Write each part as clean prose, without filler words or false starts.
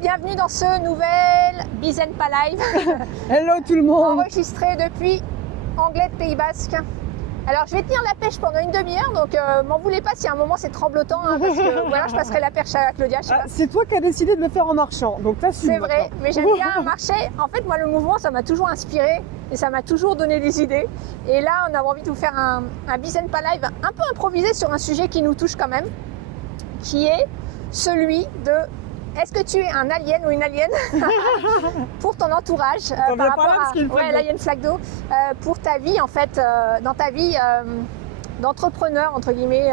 bienvenue dans ce nouvel Bizenpa Live. Hello tout le monde. Enregistré depuis Anglais de Pays Basque. Alors je vais tenir la pêche pendant une demi-heure, donc m'en voulez pas si à un moment c'est tremblotant, hein, parce que voilà, je passerai la perche à Claudia. C'est toi qui as décidé de le faire en marchant, donc t'assumes. C'est vrai, mais j'aime bien marcher. En fait, moi le mouvement, ça m'a toujours inspiré et ça m'a toujours donné des idées. Et là, on avait envie de vous faire un Bizenpa Live un peu improvisé sur un sujet qui nous touche quand même, qui est celui de est-ce que tu es un alien ou une alien pour ton entourage par rapport à l'alien flaque d'eau pour ta vie en fait, dans ta vie d'entrepreneur entre guillemets.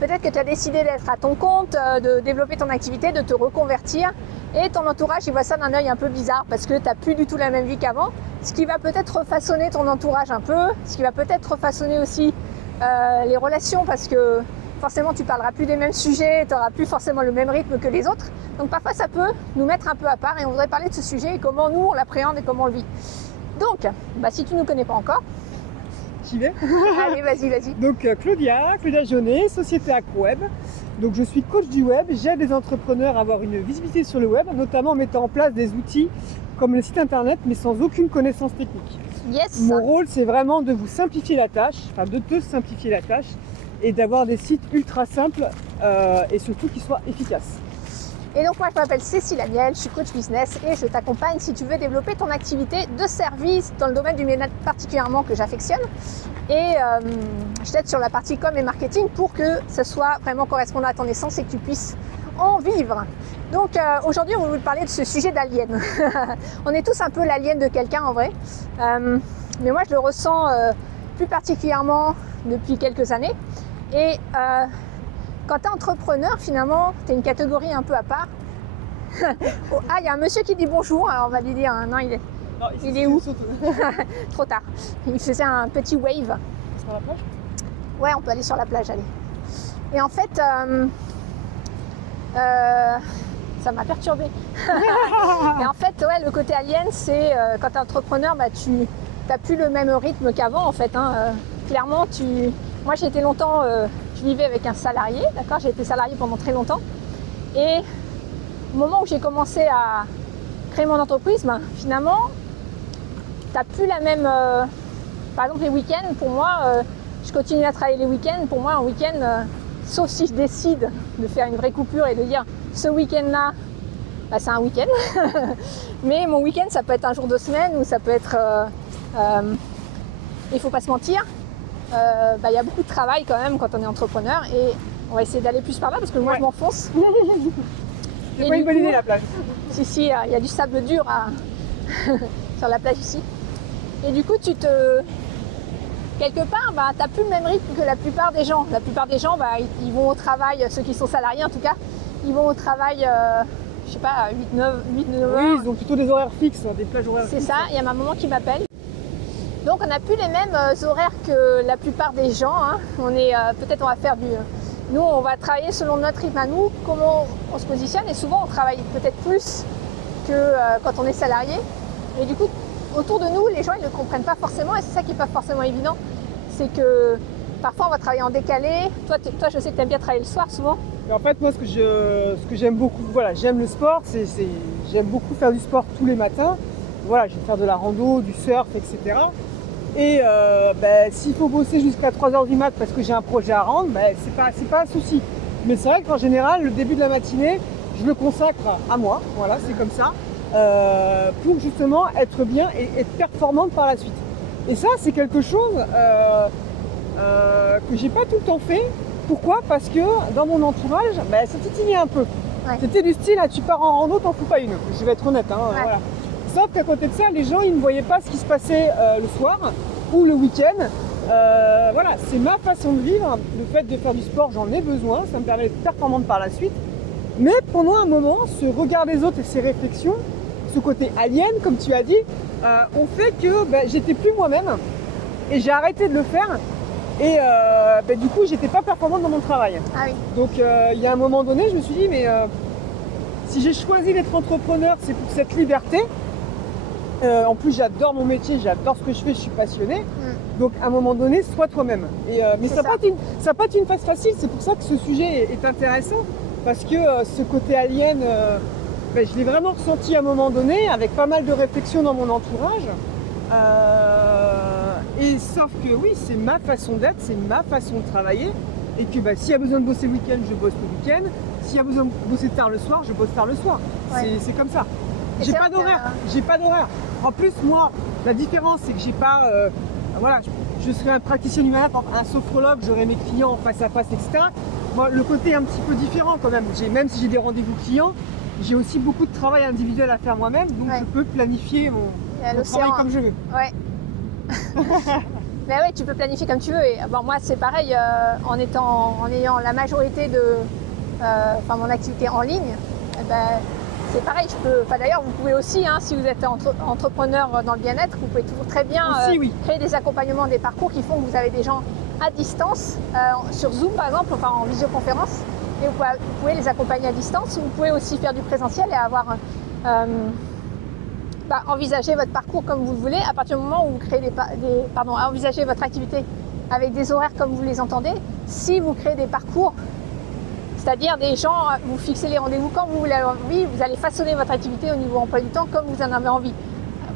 Peut-être que tu as décidé d'être à ton compte, de développer ton activité, de te reconvertir et ton entourage il voit ça d'un œil un peu bizarre parce que tu n'as plus du tout la même vie qu'avant, ce qui va peut-être refaçonner ton entourage un peu, ce qui va peut-être refaçonner aussi les relations parce que forcément tu parleras plus des mêmes sujets, tu n'auras plus forcément le même rythme que les autres. Donc parfois ça peut nous mettre un peu à part et on voudrait parler de ce sujet et comment nous on l'appréhende et comment on le vit. Donc, si tu ne nous connais pas encore, j'y vais. Allez, vas-y. Donc Claudia Jaunet, société AcroWeb. Donc je suis coach du web, j'aide les entrepreneurs à avoir une visibilité sur le web, notamment en mettant en place des outils comme le site internet mais sans aucune connaissance technique. Yes. Mon rôle c'est vraiment de vous simplifier la tâche, enfin de te simplifier la tâche et d'avoir des sites ultra simples et surtout qui soient efficaces. Et donc moi je m'appelle Cécile Amiel, je suis coach business et je t'accompagne si tu veux développer ton activité de service dans le domaine du bien-être particulièrement que j'affectionne. Et je t'aide sur la partie com et marketing pour que ce soit vraiment correspondant à ton essence et que tu puisses en vivre. Donc aujourd'hui on va vous parler de ce sujet d'alien. On est tous un peu l'alien de quelqu'un en vrai. Mais moi je le ressens plus particulièrement depuis quelques années. Et quand tu es entrepreneur, finalement, tu es une catégorie un peu à part. Ah, il y a un monsieur qui dit bonjour, alors on va lui dire, non, il est où? Trop tard. Il faisait un petit wave. Sur la plage? Ouais, on peut aller sur la plage, allez. Et en fait, ça m'a perturbée. Et en fait, ouais, le côté alien, c'est quand tu es entrepreneur, tu n'as plus le même rythme qu'avant, en fait. Hein. Clairement, moi j'ai été longtemps, je vivais avec un salarié, d'accord, j'ai été salarié pendant très longtemps. Et au moment où j'ai commencé à créer mon entreprise, finalement, tu n'as plus la même. Par exemple, les week-ends, pour moi, je continue à travailler les week-ends. Pour moi, un week-end, sauf si je décide de faire une vraie coupure et de dire ce week-end-là, c'est un week-end. Mais mon week-end, ça peut être un jour de semaine ou ça peut être. Il ne faut pas se mentir. Y a beaucoup de travail quand même quand on est entrepreneur et on va essayer d'aller plus par là parce que moi je m'enfonce. C'est pas une bonne idée la plage. Si, il y a du sable dur sur la plage ici. Et du coup quelque part, tu n'as plus le même rythme que la plupart des gens. La plupart des gens, ils vont au travail, ceux qui sont salariés en tout cas, ils vont au travail, je sais pas, 8-9 heures. Oui, ils ont plutôt des horaires fixes, des plages horaires fixes. C'est ça, il y a ma maman qui m'appelle. Donc on n'a plus les mêmes horaires que la plupart des gens. Hein. Peut-être on va faire nous on va travailler selon notre rythme à nous, comment on se positionne et souvent on travaille peut-être plus que quand on est salarié. Et du coup autour de nous les gens ils ne comprennent pas forcément et c'est ça qui n'est pas forcément évident. C'est que parfois on va travailler en décalé. Toi je sais que tu aimes bien travailler le soir souvent. Et en fait moi ce que j'aime beaucoup, voilà, j'aime le sport, j'aime beaucoup faire du sport tous les matins. Voilà, je vais faire de la rando, du surf, etc. Et s'il faut bosser jusqu'à 3h du mat parce que j'ai un projet à rendre, c'est pas un souci. Mais c'est vrai qu'en général, le début de la matinée, je le consacre à moi, voilà, c'est comme ça, pour justement être bien et être performante par la suite. Et ça, c'est quelque chose que j'ai pas tout le temps fait. Pourquoi? Parce que dans mon entourage, ça titillait un peu. Ouais. C'était du style, tu pars en rando, t'en fous pas une. Je vais être honnête, hein, ouais. Voilà. Sauf qu'à côté de ça, les gens ils ne voyaient pas ce qui se passait le soir ou le week-end. Voilà, c'est ma façon de vivre. Le fait de faire du sport, j'en ai besoin. Ça me permet d'être performante par la suite. Mais pendant un moment, ce regard des autres et ces réflexions, ce côté alien, comme tu as dit, ont fait que j'étais plus moi-même et j'ai arrêté de le faire. Et du coup, j'étais pas performante dans mon travail. Ah oui. Donc, il y a un moment donné, je me suis dit, mais si j'ai choisi d'être entrepreneur, c'est pour cette liberté. En plus, j'adore mon métier, j'adore ce que je fais, je suis passionnée. Donc, à un moment donné, sois toi-même. Mais ça n'a pas été une phase facile. C'est pour ça que ce sujet est intéressant. Parce que ce côté alien, ben, je l'ai vraiment ressenti à un moment donné, avec pas mal de réflexions dans mon entourage. Et sauf que oui, c'est ma façon d'être, c'est ma façon de travailler. Et que bah, s'il y a besoin de bosser le week-end, je bosse le week-end. S'il y a besoin de bosser tard le soir, je bosse tard le soir. Ouais. C'est comme ça. J'ai pas d'horaire. J'ai pas d'horaire. En plus, moi, la différence, c'est que j'ai pas... voilà, je serais un praticien humain, un sophrologue, j'aurais mes clients face à face, etc. Moi, le côté est un petit peu différent quand même. Même si j'ai des rendez-vous clients, j'ai aussi beaucoup de travail individuel à faire moi-même. Donc je peux planifier mon travail comme je veux. Ouais. Mais ouais, tu peux planifier comme tu veux. Et bon, moi, c'est pareil, en ayant la majorité de mon activité en ligne, c'est pareil. D'ailleurs, vous pouvez aussi, hein, si vous êtes entrepreneur dans le bien-être, vous pouvez toujours très bien créer des accompagnements, des parcours qui font que vous avez des gens à distance, sur Zoom par exemple, enfin en visioconférence, et vous pouvez les accompagner à distance. Vous pouvez aussi faire du présentiel et avoir envisager votre parcours comme vous le voulez à partir du moment où vous créez envisager votre activité avec des horaires comme vous les entendez. Si vous créez des parcours, c'est-à-dire des gens, vous fixez les rendez-vous quand vous l'avez envie, vous allez façonner votre activité au niveau emploi du temps comme vous en avez envie.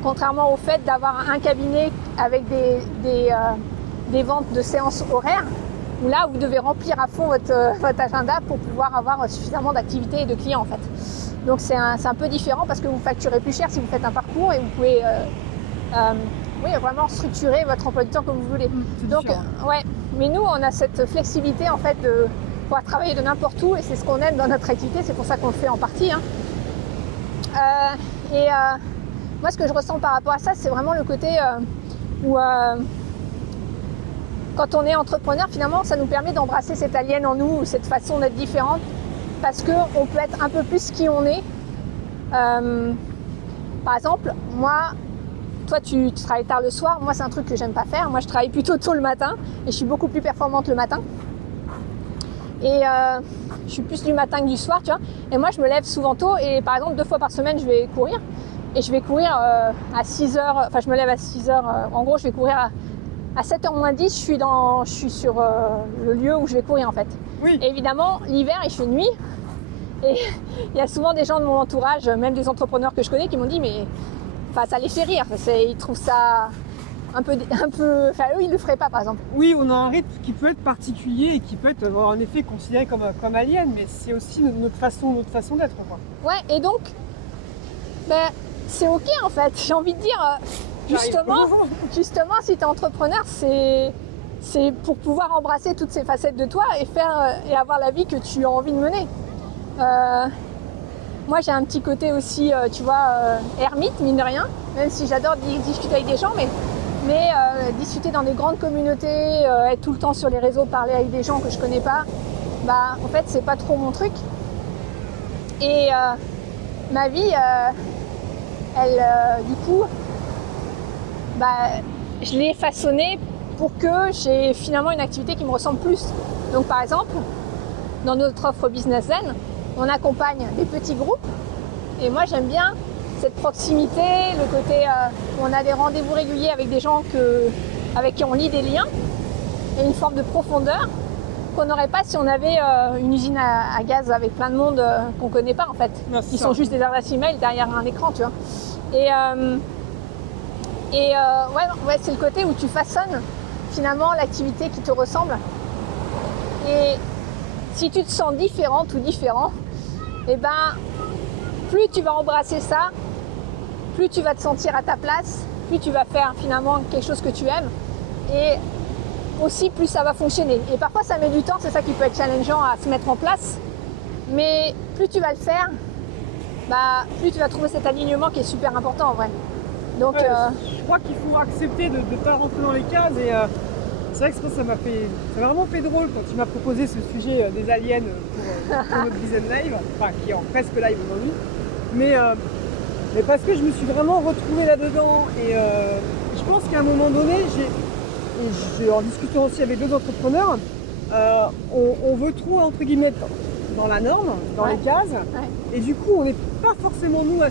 Contrairement au fait d'avoir un cabinet avec des ventes de séances horaires, où là vous devez remplir à fond votre agenda pour pouvoir avoir suffisamment d'activités et de clients en fait. Donc c'est un peu différent parce que vous facturez plus cher si vous faites un parcours et vous pouvez vraiment structurer votre emploi du temps comme vous voulez. Donc mais nous on a cette flexibilité en fait de pouvoir travailler de n'importe où et c'est ce qu'on aime dans notre activité, c'est pour ça qu'on le fait en partie. Hein. Moi ce que je ressens par rapport à ça, c'est vraiment le côté où quand on est entrepreneur, finalement ça nous permet d'embrasser cette alien en nous, cette façon d'être différente. Parce qu'on peut être un peu plus qui on est. Par exemple, moi, toi tu travailles tard le soir, moi c'est un truc que j'aime pas faire. Moi je travaille plutôt tôt le matin et je suis beaucoup plus performante le matin. Et je suis plus du matin que du soir, tu vois. Et moi je me lève souvent tôt et par exemple 2 fois par semaine je vais courir. Et je vais courir à 6h, enfin je me lève à 6h, en gros je vais courir à 7h moins 10, je suis sur le lieu où je vais courir en fait. Oui. Et évidemment, l'hiver, il fait nuit. Et il y a souvent des gens de mon entourage, même des entrepreneurs que je connais, qui m'ont dit mais ça les fait rire. Ils trouvent ça un peu. Enfin, eux, ils ne le feraient pas, par exemple. Oui, on a un rythme qui peut être particulier et qui peut être en effet considéré comme alien, mais c'est aussi notre façon d'être. Quoi. Ouais, et donc, c'est ok en fait. J'ai envie de dire, justement, si tu es entrepreneur, c'est pour pouvoir embrasser toutes ces facettes de toi et avoir la vie que tu as envie de mener. Moi j'ai un petit côté aussi, ermite, mine de rien, même si j'adore discuter avec des gens, mais discuter dans des grandes communautés, être tout le temps sur les réseaux, parler avec des gens que je connais pas, en fait c'est pas trop mon truc. Et ma vie, du coup, je l'ai façonnée pour que j'ai finalement une activité qui me ressemble plus. Donc par exemple, dans notre offre Business Zen, on accompagne des petits groupes et moi j'aime bien cette proximité, le côté où on a des rendez-vous réguliers avec des gens avec qui on lie des liens et une forme de profondeur qu'on n'aurait pas si on avait une usine à gaz avec plein de monde qu'on ne connaît pas en fait, qui sont juste des adresses email derrière un écran, tu vois. C'est le côté où tu façonnes finalement l'activité qui te ressemble. Et si tu te sens différente ou différent, plus tu vas embrasser ça, plus tu vas te sentir à ta place, plus tu vas faire finalement quelque chose que tu aimes et aussi plus ça va fonctionner. Et parfois ça met du temps, c'est ça qui peut être challengeant à se mettre en place, mais plus tu vas le faire, plus tu vas trouver cet alignement qui est super important en vrai. Donc, je crois qu'il faut accepter de ne pas rentrer dans les cases et c'est vrai que ça m'a vraiment fait drôle quand tu m'as proposé ce sujet des aliens pour notre Business Live, enfin qui est en presque live aujourd'hui, mais parce que je me suis vraiment retrouvée là-dedans et je pense qu'à un moment donné, en discutant aussi avec d'autres entrepreneurs, on veut trop entre guillemets dans la norme, dans les cases, et du coup on n'est pas forcément nous à 100%.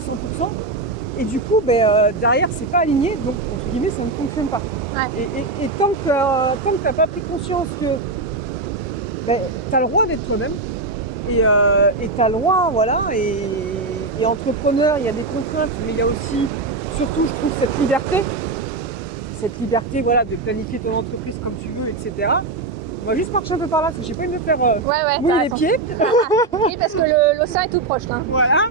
Et du coup, derrière, c'est pas aligné, donc entre guillemets, ça ne fonctionne pas. Ouais. Et tant que tu n'as pas pris conscience que tu as le droit d'être toi-même, et tu as le droit, voilà, et est entrepreneur, il y a des contraintes, mais il y a aussi, surtout, je trouve, cette liberté. Cette liberté, voilà, de planifier ton entreprise comme tu veux, etc. On va juste marcher un peu par là, parce que j'ai pas envie de me faire mouiller les pieds. Oui, parce que l'océan est tout proche, là. Voilà.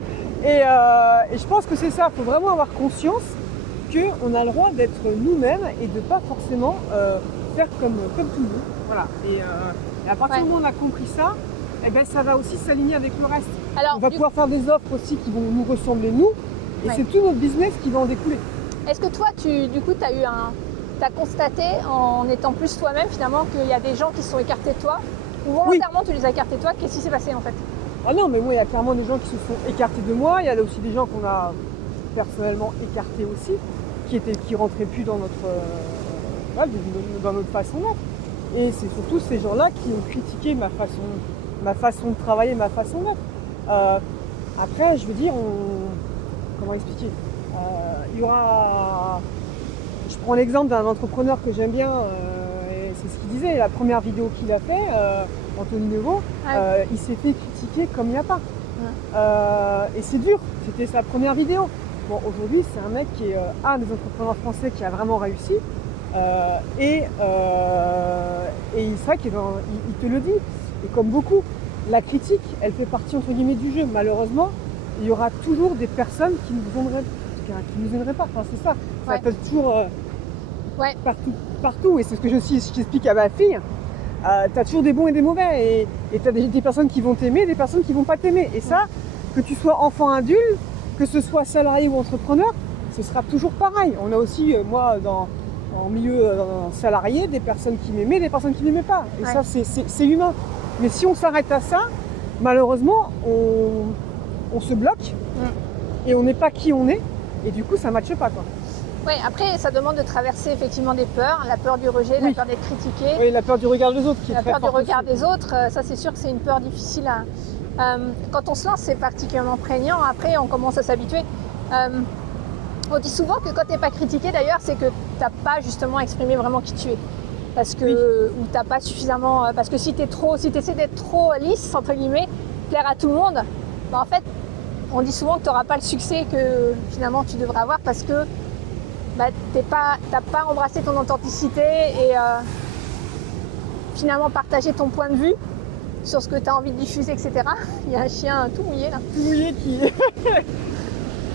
Et je pense que c'est ça, il faut vraiment avoir conscience qu'on a le droit d'être nous-mêmes et de pas forcément faire comme tout le monde. Voilà. Et à partir du moment où on a compris ça, eh ben, ça va aussi s'aligner avec le reste. Alors, on va pouvoir faire des offres aussi qui vont nous ressembler nous, et c'est tout notre business qui va en découler. Est-ce que toi, t'as constaté en étant plus toi-même finalement qu'il y a des gens qui se sont écartés de toi, ou volontairement tu les as écartés de toi? Qu'est-ce qui s'est passé en fait? Ah non, mais moi il y a clairement des gens qui se sont écartés de moi, il y a aussi des gens qu'on a personnellement écartés aussi, qui rentraient plus dans notre façon d'être. Et c'est surtout ces gens-là qui ont critiqué ma façon de travailler, ma façon d'être. Après, je veux dire, comment expliquer, il y aura... Je prends l'exemple d'un entrepreneur que j'aime bien, et c'est ce qu'il disait, la première vidéo qu'il a fait, Anthony Neveu, il s'est fait critiquer comme il n'y a pas. Et c'est dur, c'était sa première vidéo. Bon, aujourd'hui, c'est un mec qui est un des entrepreneurs français qui a vraiment réussi. Et c'est vrai qu'il te le dit. Et comme beaucoup, la critique, elle fait partie entre guillemets du jeu. Malheureusement, il y aura toujours des personnes qui nous aimeraient pas. Enfin, c'est ça. Ça peut être toujours partout. Et c'est ce que j'explique à ma fille. Tu as toujours des bons et des mauvais. Et tu as des personnes qui vont t'aimer, des personnes qui vont pas t'aimer. Et ça, que tu sois enfant adulte, que ce soit salarié ou entrepreneur, ce sera toujours pareil. On a aussi, moi, en milieu salarié, des personnes qui m'aimaient, des personnes qui m'aimaient pas. Et ça, c'est humain. Mais si on s'arrête à ça, malheureusement, on se bloque et on n'est pas qui on est. Et du coup, ça ne matche pas, quoi. Oui, après, ça demande de traverser effectivement des peurs, la peur du rejet, la peur d'être critiqué. Oui, la peur du regard des autres qui est très forte. La peur du regard des autres, ça c'est sûr que c'est une peur difficile quand on se lance, c'est particulièrement prégnant. Après, on commence à s'habituer. On dit souvent que quand tu n'es pas critiqué, d'ailleurs, c'est que tu n'as pas justement exprimé vraiment qui tu es. Parce que, ou t'as pas suffisamment. Parce que si tu essaies d'être trop lisse, entre guillemets, plaire à tout le monde, en fait, on dit souvent que tu n'auras pas le succès que finalement tu devrais avoir parce que tu n'as pas embrassé ton authenticité et finalement partagé ton point de vue sur ce que tu as envie de diffuser, etc. Il y a un chien tout mouillé là. Tout mouillé qui...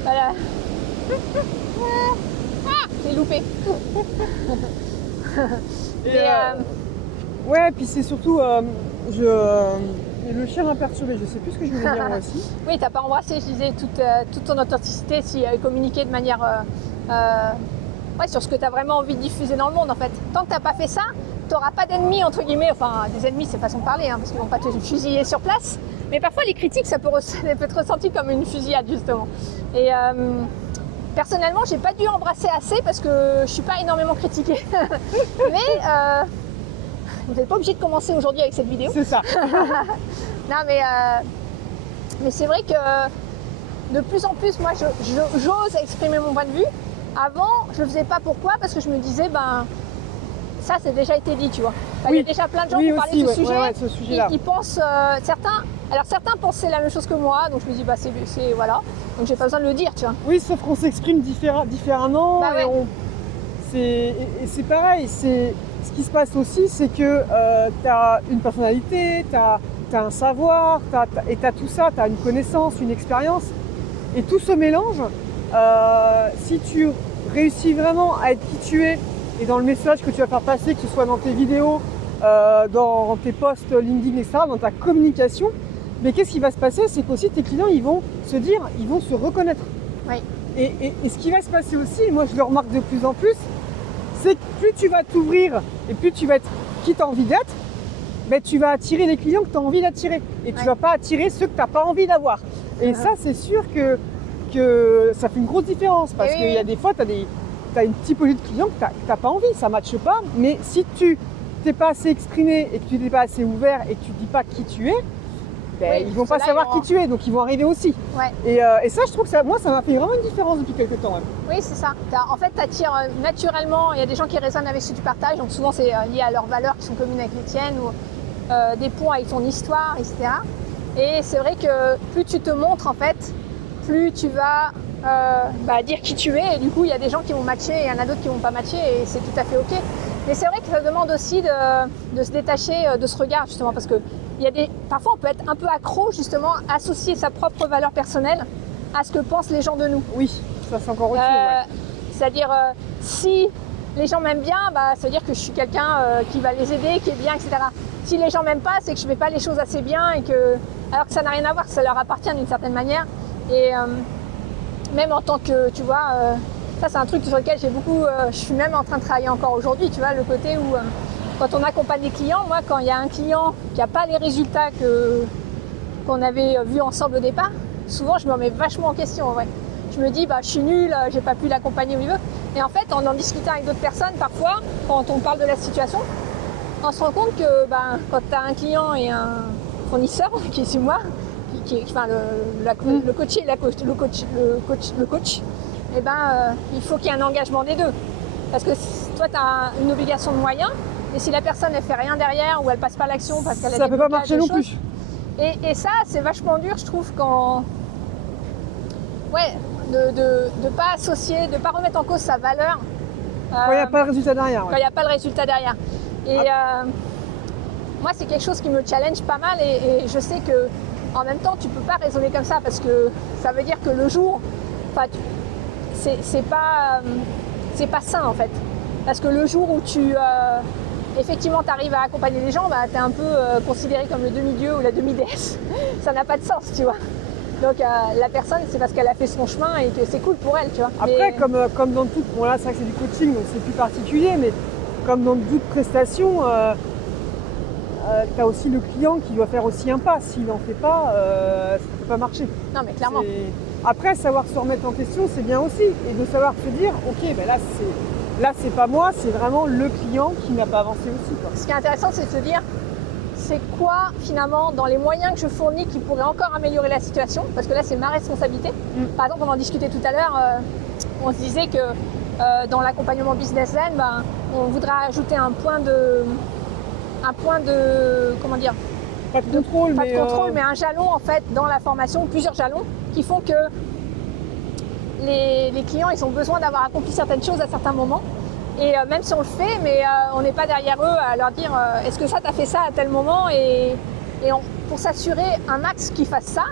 Voilà. J'ai loupé. Ouais, puis c'est surtout... le chien m'a perturbé, je sais plus ce que je voulais dire moi aussi. Oui, t'as pas embrassé, je disais, toute ton authenticité, si communiquer de manière... sur ce que tu as vraiment envie de diffuser dans le monde en fait. Tant que tu n'as pas fait ça, tu n'auras pas d'ennemis entre guillemets, enfin des ennemis c'est façon de parler parce qu'ils ne vont pas te fusiller sur place, mais parfois les critiques ça peut être ressenti comme une fusillade justement. Et personnellement j'ai pas dû embrasser assez parce que je suis pas énormément critiquée. Mais vous n'êtes pas obligé de commencer aujourd'hui avec cette vidéo. C'est ça. Non mais c'est vrai que de plus en plus moi j'ose exprimer mon point de vue. Avant, je le faisais pas. Pourquoi? Parce que je me disais, ça, c'est déjà été dit, tu vois. Il y a déjà plein de gens qui parlaient de ce sujet. Ce sujet-là. Ils pensent, certains pensaient la même chose que moi, donc je me dis, c'est voilà. Donc j'ai pas besoin de le dire, tu vois. Oui, sauf qu'on s'exprime différemment. Et c'est pareil. Ce qui se passe aussi, c'est que tu as une personnalité, tu as un savoir, et tu as tout ça, tu as une connaissance, une expérience. Et tout se mélange. Si tu réussis vraiment à être qui tu es et dans le message que tu vas faire passer, que ce soit dans tes vidéos, dans tes posts LinkedIn, etc., dans ta communication, mais qu'est-ce qui va se passer? C'est qu'aussi tes clients, ils vont se reconnaître. Oui. Et ce qui va se passer aussi, et moi je le remarque de plus en plus, c'est que plus tu vas t'ouvrir et plus tu vas être qui tu as envie d'être, tu vas attirer les clients que tu as envie d'attirer. Et tu ne vas pas attirer ceux que tu n'as pas envie d'avoir. Et ça, c'est sûr que ça fait une grosse différence parce qu'il y a des fois, tu as une typologie de clients que tu n'as pas envie, ça ne matche pas. Mais si tu n'es pas assez exprimé et que tu n'es pas assez ouvert et que tu ne dis pas qui tu es, ils ne vont pas savoir qui tu es, donc ils vont arriver aussi. Ouais. Et ça, je trouve que ça m'a fait vraiment une différence depuis quelques temps. Même. Oui, c'est ça. En fait, tu attires naturellement, il y a des gens qui résonnent avec ce que tu partages, donc souvent c'est lié à leurs valeurs qui sont communes avec les tiennes ou des points avec ton histoire, etc. Et c'est vrai que plus tu te montres, en fait, plus tu vas dire qui tu es, et du coup il y a des gens qui vont matcher et il y en a d'autres qui vont pas matcher, et c'est tout à fait ok. Mais c'est vrai que ça demande aussi de se détacher de ce regard, justement, parce que parfois on peut être un peu accro, justement, associer sa propre valeur personnelle à ce que pensent les gens de nous. Oui, ça c'est encore autre chose. C'est-à-dire, si les gens m'aiment bien, ça veut dire que je suis quelqu'un qui va les aider, qui est bien, etc. Si les gens m'aiment pas, c'est que je fais pas les choses assez bien, alors que ça n'a rien à voir, ça leur appartient d'une certaine manière. Et même en tant que, tu vois, ça c'est un truc sur lequel je suis même en train de travailler encore aujourd'hui, tu vois, le côté où quand on accompagne des clients, moi quand il y a un client qui n'a pas les résultats qu'on avait vus ensemble au départ, souvent je me remets vachement en question en vrai. Je me dis, je suis nulle, j'ai pas pu l'accompagner où il veut. Et en fait, en discutant avec d'autres personnes, parfois, quand on parle de la situation, on se rend compte que quand tu as un client et un fournisseur qui est sur moi, le coach, il faut qu'il y ait un engagement des deux. Parce que toi, tu as une obligation de moyens, et si la personne ne fait rien derrière ou elle passe pas à l'action parce qu'elle a ça peut pas marcher non plus. Et ça, c'est vachement dur, je trouve, quand... de pas associer, de pas remettre en cause sa valeur. Quand il n'y a pas le résultat derrière. Quand il n'y a pas le résultat derrière. Et moi, c'est quelque chose qui me challenge pas mal, et je sais que en même temps, tu peux pas raisonner comme ça, parce que ça veut dire que le jour, c'est pas sain en fait. Parce que le jour où effectivement tu arrives à accompagner les gens, tu es un peu considéré comme le demi-dieu ou la demi-déesse. Ça n'a pas de sens, tu vois. Donc la personne, c'est parce qu'elle a fait son chemin et que c'est cool pour elle, tu vois. Après, comme dans toute... Bon là, c'est vrai que c'est du coaching, donc c'est plus particulier, mais comme dans toute prestation, tu as aussi le client qui doit faire aussi un pas. S'il n'en fait pas, ça ne peut pas marcher. Non, mais clairement. Après, savoir se remettre en question, c'est bien aussi. Et de savoir se dire, ok, là, c'est pas moi, c'est vraiment le client qui n'a pas avancé aussi, quoi. Ce qui est intéressant, c'est de se dire, c'est quoi finalement dans les moyens que je fournis qui pourraient encore améliorer la situation, parce que là c'est ma responsabilité. Par exemple, on en discutait tout à l'heure, on se disait que dans l'accompagnement business zen, on voudrait ajouter un point de comment dire, pas de contrôle, mais un jalon en fait dans la formation, plusieurs jalons qui font que les clients, ils ont besoin d'avoir accompli certaines choses à certains moments. Et même si on le fait, mais on n'est pas derrière eux à leur dire est-ce que ça t'as fait ça à tel moment, pour s'assurer un max qu'ils fassent ça.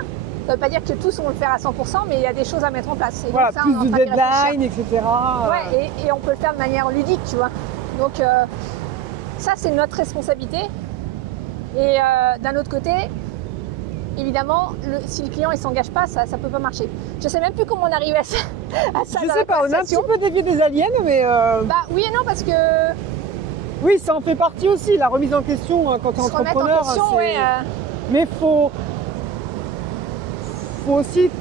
Ça ne veut pas dire que tous vont le faire à 100%, mais il y a des choses à mettre en place. Et voilà, donc ça, plus de deadline, etc. Ouais, et on peut le faire de manière ludique, tu vois. Donc ça, c'est notre responsabilité. Et d'un autre côté, évidemment, si le client ne s'engage pas, ça ne peut pas marcher. Je ne sais même plus comment on arrive à ça. Je sais pas, on a un petit peu dévié des aliens, mais... oui et non, parce que... Oui, ça en fait partie aussi, la remise en question quand tu es entrepreneur. En question, mais il faut aussi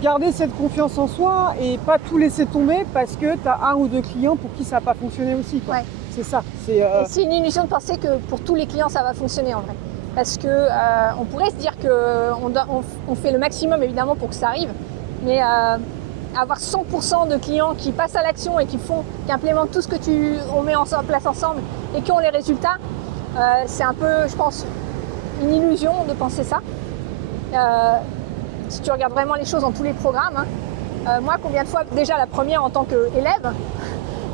garder cette confiance en soi et pas tout laisser tomber parce que tu as un ou deux clients pour qui ça n'a pas fonctionné aussi, quoi. Ouais. C'est ça. C'est une illusion de penser que pour tous les clients, ça va fonctionner en vrai. Parce que on pourrait se dire qu'on fait le maximum évidemment pour que ça arrive, mais avoir 100% de clients qui passent à l'action et qui implémentent tout ce que on met en place ensemble et qui ont les résultats, c'est un peu, je pense, une illusion de penser ça. Si tu regardes vraiment les choses dans tous les programmes, moi combien de fois, déjà la première en tant qu'élève,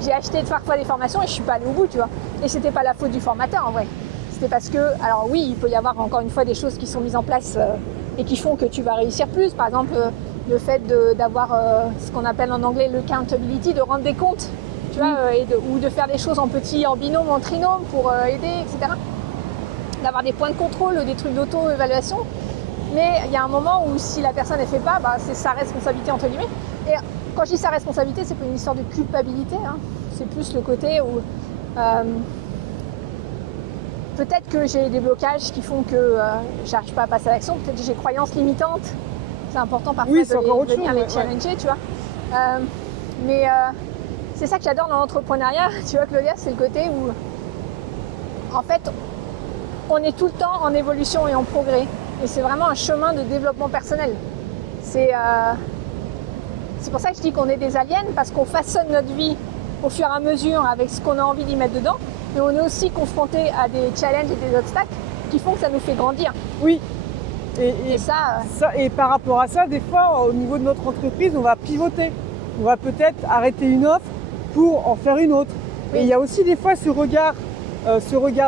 j'ai acheté parfois des formations et je suis pas allée au bout, tu vois. Et c'était pas la faute du formateur en vrai. C'était parce que, alors oui, il peut y avoir encore une fois des choses qui sont mises en place et qui font que tu vas réussir plus. Par exemple, le fait d'avoir ce qu'on appelle en anglais le accountability, de rendre des comptes, tu vois, ou de faire des choses en binôme, en trinôme pour aider, etc. D'avoir des points de contrôle, des trucs d'auto-évaluation. Mais il y a un moment où si la personne ne fait pas, c'est sa responsabilité entre guillemets. Et quand je dis sa responsabilité, c'est pas une histoire de culpabilité, hein. C'est plus le côté où peut-être que j'ai des blocages qui font que j'arrive pas à passer à l'action, peut-être que j'ai des croyances limitantes. C'est important parfois de venir les challenger, tu vois. Mais c'est ça que j'adore dans l'entrepreneuriat, tu vois Claudia, c'est le côté où en fait on est tout le temps en évolution et en progrès. Et c'est vraiment un chemin de développement personnel. C'est pour ça que je dis qu'on est des aliens, parce qu'on façonne notre vie au fur et à mesure avec ce qu'on a envie d'y mettre dedans. Mais on est aussi confronté à des challenges et des obstacles qui font que ça nous fait grandir. Oui, Et par rapport à ça, des fois, au niveau de notre entreprise, on va pivoter. On va peut-être arrêter une offre pour en faire une autre. Oui. Et il y a aussi des fois ce regard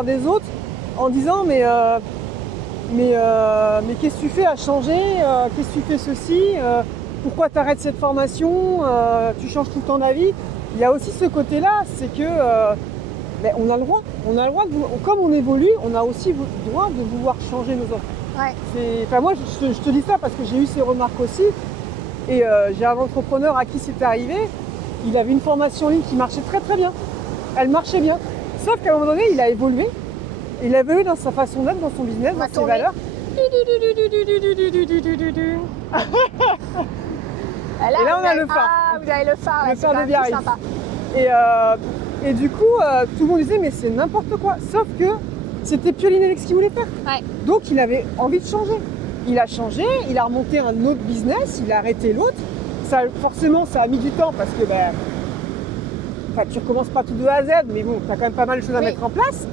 des autres en disant mais qu'est-ce que tu fais à changer, qu'est-ce que tu fais ceci, pourquoi tu arrêtes cette formation, tu changes tout le temps d'avis. Il y a aussi ce côté-là, c'est que on a le droit, comme on évolue, on a aussi le droit de vouloir changer nos offres. Ouais. Moi, je te dis ça parce que j'ai eu ces remarques aussi. Et j'ai un entrepreneur à qui c'est arrivé, il avait une formation en ligne qui marchait très très bien. Elle marchait bien. Sauf qu'à un moment donné, il a évolué. Il a évolué dans sa façon d'être, dans son business, dans ses valeurs. Et là, on a le phare. Ah, vous avez le phare. Le phare de Biarritz. Et du coup, tout le monde disait, mais c'est n'importe quoi. Sauf que c'était Pioline avec ce qu'il voulait faire. Ouais. Donc, il avait envie de changer. Il a changé, il a remonté un autre business, il a arrêté l'autre. Forcément, ça a mis du temps parce que tu recommences pas tout de A à Z, mais bon, tu as quand même pas mal de choses à mettre en place.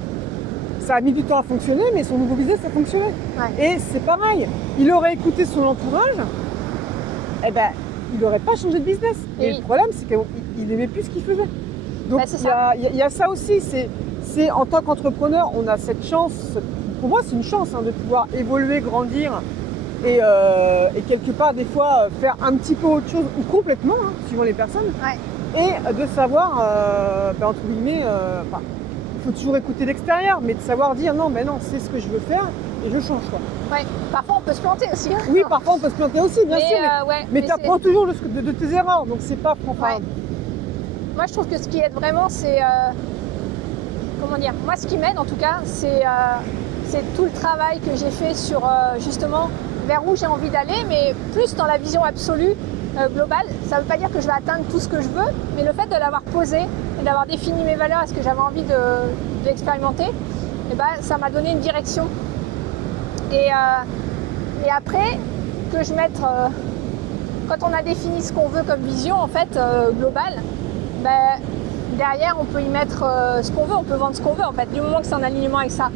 Ça a mis du temps à fonctionner, mais son nouveau business a fonctionné. Ouais. Et c'est pareil, il aurait écouté son entourage, il n'aurait pas changé de business. Et le problème, c'est qu'il n'aimait plus ce qu'il faisait. Donc il y a ça aussi, c'est en tant qu'entrepreneur, on a cette chance, pour moi c'est une chance de pouvoir évoluer, grandir et quelque part des fois faire un petit peu autre chose ou complètement, suivant les personnes. Ouais. Et de savoir, entre guillemets, il faut toujours écouter l'extérieur, mais de savoir dire non, c'est ce que je veux faire et je change quoi. Ouais, parfois on peut se planter aussi. Oui, parfois on peut se planter aussi, bien sûr, mais tu apprends toujours de tes erreurs, donc c'est pas profane. Moi je trouve que ce qui aide vraiment, c'est comment dire, moi ce qui m'aide en tout cas, c'est tout le travail que j'ai fait sur justement vers où j'ai envie d'aller, mais plus dans la vision absolue. Global, ça ne veut pas dire que je vais atteindre tout ce que je veux, mais le fait de l'avoir posé et d'avoir défini mes valeurs et ce que j'avais envie d'expérimenter, ça m'a donné une direction. Et après, que je mette, quand on a défini ce qu'on veut comme vision en fait globale, derrière on peut y mettre ce qu'on veut, on peut vendre ce qu'on veut en fait, du moment que c'est en alignement avec ça.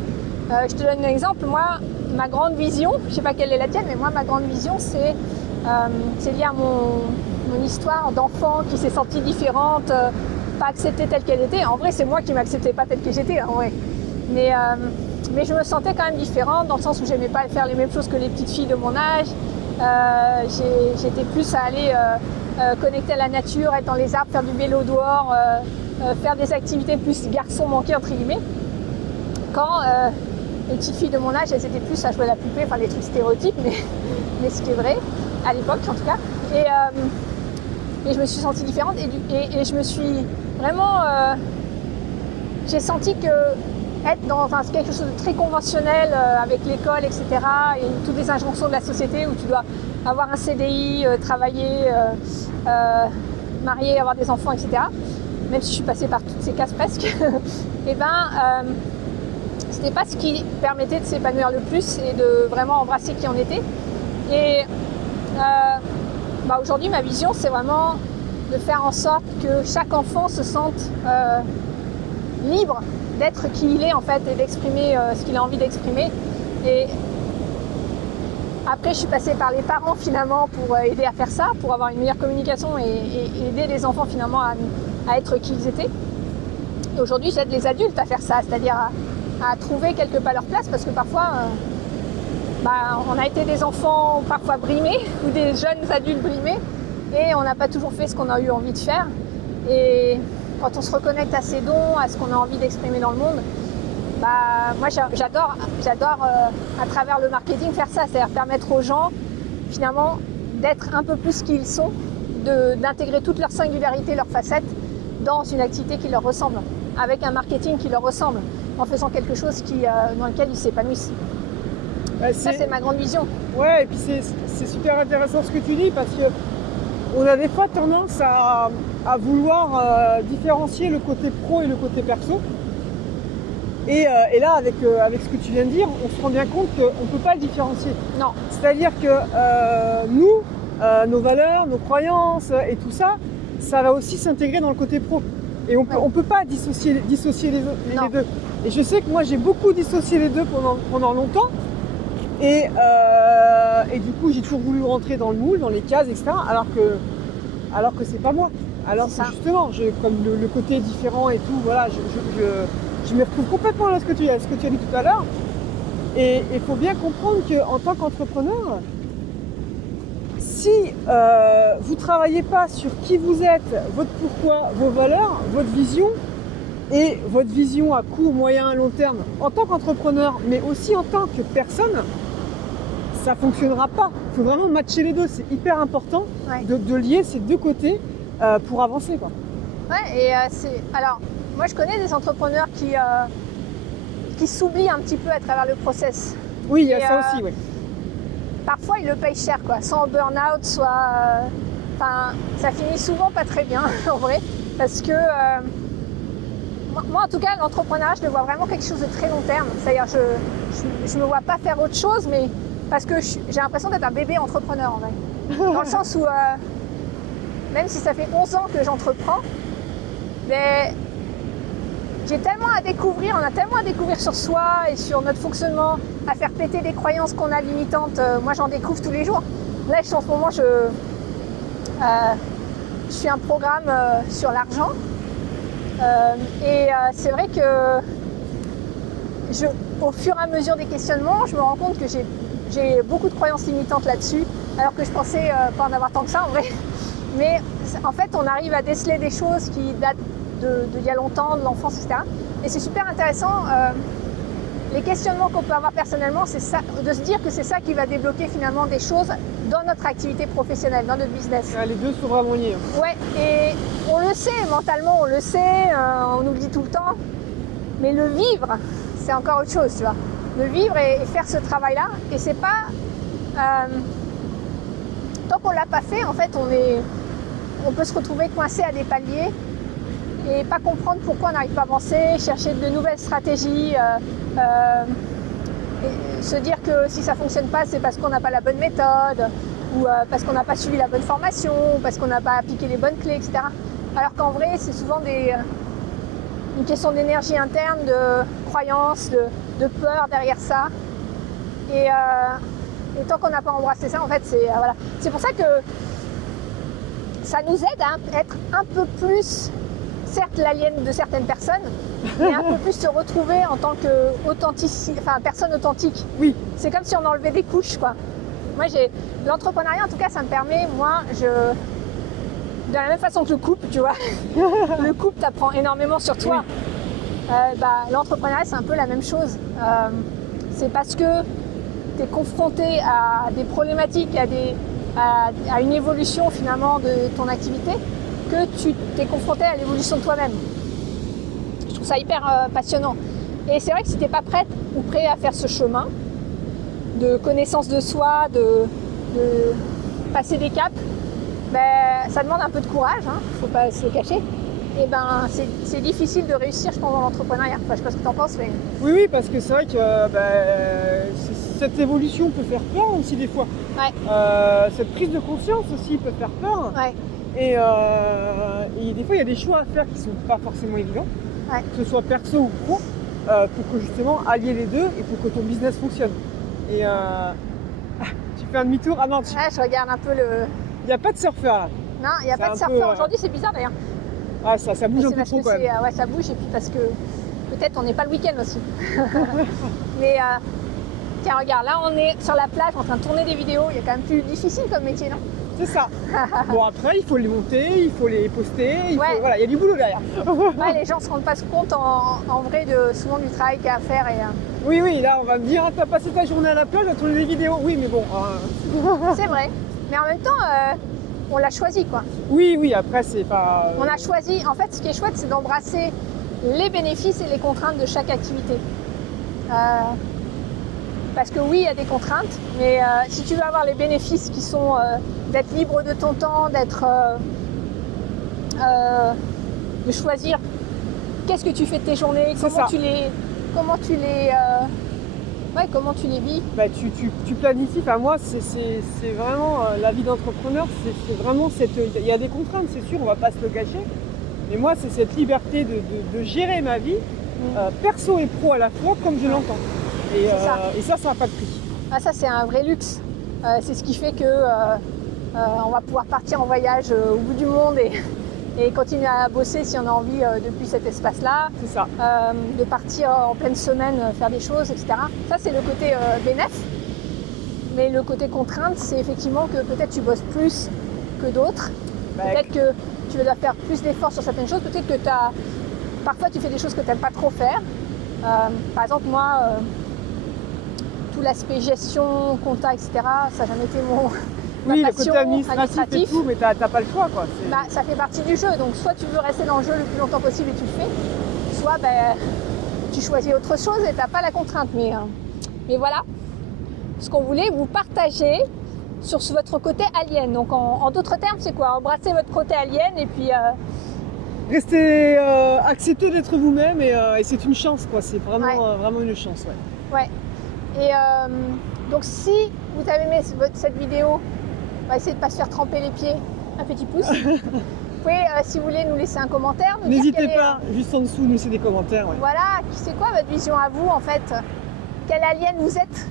Je te donne un exemple, moi, ma grande vision, je ne sais pas quelle est la tienne, mais moi ma grande vision c'est lié à mon histoire d'enfant qui s'est sentie différente, pas acceptée telle qu'elle était. En vrai, c'est moi qui ne m'acceptais pas telle que j'étais, en vrai. Mais je me sentais quand même différente dans le sens où j'aimais pas faire les mêmes choses que les petites filles de mon âge. J'étais plus à aller connecter à la nature, être dans les arbres, faire du vélo dehors, faire des activités plus garçon manqué entre guillemets. Quand les petites filles de mon âge, elles étaient plus à jouer à la poupée, enfin des trucs stéréotypes, mais ce qui est vrai. À l'époque en tout cas, et je me suis sentie différente et je me suis vraiment j'ai senti que être dans quelque chose de très conventionnel avec l'école, etc. et toutes les injonctions de la société où tu dois avoir un CDI, travailler, marier, avoir des enfants, etc. Même si je suis passée par toutes ces cases presque, c'était pas ce qui permettait de s'épanouir le plus et de vraiment embrasser qui on était. Et aujourd'hui, ma vision, c'est vraiment de faire en sorte que chaque enfant se sente libre d'être qui il est en fait et d'exprimer ce qu'il a envie d'exprimer. Et après, je suis passée par les parents finalement pour aider à faire ça, pour avoir une meilleure communication et aider les enfants finalement à être qui ils étaient. Et aujourd'hui, j'aide les adultes à faire ça, c'est-à-dire à trouver quelque part leur place parce que parfois... on a été des enfants parfois brimés ou des jeunes adultes brimés et on n'a pas toujours fait ce qu'on a eu envie de faire. Et quand on se reconnecte à ses dons, à ce qu'on a envie d'exprimer dans le monde, moi j'adore à travers le marketing faire ça, c'est-à-dire permettre aux gens finalement d'être un peu plus qui ils sont, d'intégrer toute leur singularité, leurs facettes dans une activité qui leur ressemble, avec un marketing qui leur ressemble, en faisant quelque chose dans lequel ils s'épanouissent. Ça, c'est ma grande vision. Ouais, et puis c'est super intéressant ce que tu dis parce qu'on a des fois tendance à vouloir différencier le côté pro et le côté perso. Et là, avec ce que tu viens de dire, on se rend bien compte qu'on ne peut pas le différencier. Non. C'est-à-dire que nous, nos valeurs, nos croyances et tout ça, ça va aussi s'intégrer dans le côté pro. Et on peut pas dissocier les deux. Et je sais que moi, j'ai beaucoup dissocié les deux pendant longtemps. Et du coup, j'ai toujours voulu rentrer dans le moule, dans les cases, etc. Alors que c'est pas moi. Alors c'est justement, comme le côté différent et tout, voilà, je me retrouve complètement là ce que tu as dit tout à l'heure. Et il faut bien comprendre qu'en tant qu'entrepreneur, si vous ne travaillez pas sur qui vous êtes, votre pourquoi, vos valeurs, votre vision, et votre vision à court, moyen et long terme, en tant qu'entrepreneur, mais aussi en tant que personne, ça ne fonctionnera pas. Il faut vraiment matcher les deux. C'est hyper important de lier ces deux côtés pour avancer, quoi. Ouais, et alors, moi je connais des entrepreneurs qui s'oublient un petit peu à travers le process. Oui, il y a ça aussi, oui. Parfois, ils le payent cher, quoi. Soit en burn-out, soit... Enfin, ça finit souvent pas très bien, en vrai. Parce que... moi, en tout cas, l'entrepreneuriat, je le vois vraiment quelque chose de très long terme. C'est-à-dire, je me vois pas faire autre chose, mais... Parce que j'ai l'impression d'être un bébé entrepreneur, en vrai. Dans le sens où... même si ça fait 11 ans que j'entreprends, mais... J'ai tellement à découvrir, on a tellement à découvrir sur soi et sur notre fonctionnement, à faire péter des croyances qu'on a limitantes. Moi, j'en découvre tous les jours. Là, en ce moment, je suis un programme sur l'argent. C'est vrai que au fur et à mesure des questionnements, je me rends compte que j'ai beaucoup de croyances limitantes là-dessus, alors que je pensais pas en avoir tant que ça, en vrai. Mais en fait, on arrive à déceler des choses qui datent d'il y a longtemps, de l'enfance, etc. Et c'est super intéressant. Les questionnements qu'on peut avoir personnellement, c'est ça, de se dire que c'est ça qui va débloquer finalement des choses dans notre activité professionnelle, dans notre business. Les deux sont vraiment liés. Ouais, et on le sait, mentalement, on le sait, on oublie tout le temps. Mais le vivre, c'est encore autre chose, tu vois. Le vivre et faire ce travail-là. Et c'est pas... tant qu'on l'a pas fait, en fait, on peut se retrouver coincé à des paliers et pas comprendre pourquoi on n'arrive pas à avancer, chercher de nouvelles stratégies, et se dire que si ça ne fonctionne pas, c'est parce qu'on n'a pas la bonne méthode, ou parce qu'on n'a pas suivi la bonne formation, ou parce qu'on n'a pas appliqué les bonnes clés, etc. Alors qu'en vrai, c'est souvent une question d'énergie interne, de croyance, de peur derrière ça. Et tant qu'on n'a pas embrassé ça, en fait, voilà. C'est pour ça que ça nous aide à être un peu plus... certes l'alien de certaines personnes, mais un peu plus se retrouver en tant que personne authentique. Oui. C'est comme si on enlevait des couches, quoi. Moi, l'entrepreneuriat, en tout cas, ça me permet, de la même façon que le couple, tu vois. Le couple t'apprend énormément sur toi. Oui. L'entrepreneuriat, c'est un peu la même chose. C'est parce que tu es confronté à des problématiques, à une évolution finalement de ton activité, que tu t'es confronté à l'évolution de toi-même. Je trouve ça hyper passionnant. Et c'est vrai que si tu n'es pas prête ou prêt à faire ce chemin de connaissance de soi, de passer des caps, ça demande un peu de courage, hein, faut pas se le cacher. Et c'est difficile de réussir, je pense, dans l'entrepreneuriat. Enfin, je sais pas ce que tu en penses, mais... Oui, parce que c'est vrai que cette évolution peut faire peur aussi des fois. Ouais. Cette prise de conscience aussi peut faire peur. Ouais. Et des fois, il y a des choix à faire qui ne sont pas forcément évidents, que ce soit perso ou pro, pour que justement allier les deux et pour que ton business fonctionne. Et tu fais un demi-tour. Ah non, je regarde un peu le... Il n'y a pas de surfeur là. Non, il n'y a pas de surfeur. Aujourd'hui, c'est bizarre d'ailleurs. Ah, ça bouge un peu trop quand même. Ouais, ça bouge, et puis parce que peut-être on n'est pas le week-end aussi. Mais tiens, regarde, là on est sur la plage en train de tourner des vidéos. Il y a quand même plus difficile comme métier, non? C'est ça. Bon, après, il faut les monter, il faut les poster, voilà, il y a du boulot derrière. Ouais, les gens ne se rendent pas compte en vrai souvent du travail qu'il y a à faire. Oui, là on va me dire, t'as passé ta journée à la plage à tourner des vidéos. Oui, mais bon. C'est vrai. Mais en même temps, on l'a choisi, quoi. Oui, après c'est pas... On a choisi, en fait, ce qui est chouette, c'est d'embrasser les bénéfices et les contraintes de chaque activité. Parce que oui, il y a des contraintes, mais si tu veux avoir les bénéfices qui sont d'être libre de ton temps, de choisir qu'est-ce que tu fais de tes journées, comment tu les vis. Tu planifies. Enfin, moi, c'est vraiment la vie d'entrepreneur. C'est vraiment il y a des contraintes, c'est sûr, on va pas se le cacher. Mais moi, c'est cette liberté de gérer ma vie, perso et pro à la fois, comme je l'entends. Et ça n'a pas de prix. Ah, ça, c'est un vrai luxe. C'est ce qui fait que on va pouvoir partir en voyage au bout du monde et continuer à bosser si on a envie depuis cet espace-là. C'est ça. De partir en pleine semaine faire des choses, etc. Ça, c'est le côté bénéf. Mais le côté contrainte, c'est effectivement que peut-être tu bosses plus que d'autres. Peut-être que tu vas faire plus d'efforts sur certaines choses. Peut-être que parfois tu fais des choses que tu n'aimes pas trop faire. Par exemple, moi, tout l'aspect gestion, compta, etc., ça n'a jamais été oui, ma le passion, côté administratif et tout, mais t'as pas le choix, quoi. Bah, ça fait partie du jeu. Donc, soit tu veux rester dans le jeu le plus longtemps possible et tu le fais, soit tu choisis autre chose et tu n'as pas la contrainte. Mais voilà, ce qu'on voulait vous partager sur votre côté alien. Donc, en d'autres termes, c'est quoi? Embrasser votre côté alien et puis... Rester, accepter d'être vous-même et c'est une chance, quoi. C'est vraiment, vraiment une chance, ouais. Et donc, si vous avez aimé cette vidéo, on va essayer de ne pas se faire tremper les pieds, un petit pouce. Vous pouvez, si vous voulez, nous laisser un commentaire. N'hésitez pas, juste en dessous, nous laisser des commentaires. Ouais. Voilà, c'est quoi votre vision à vous, en fait? Quel alien vous êtes?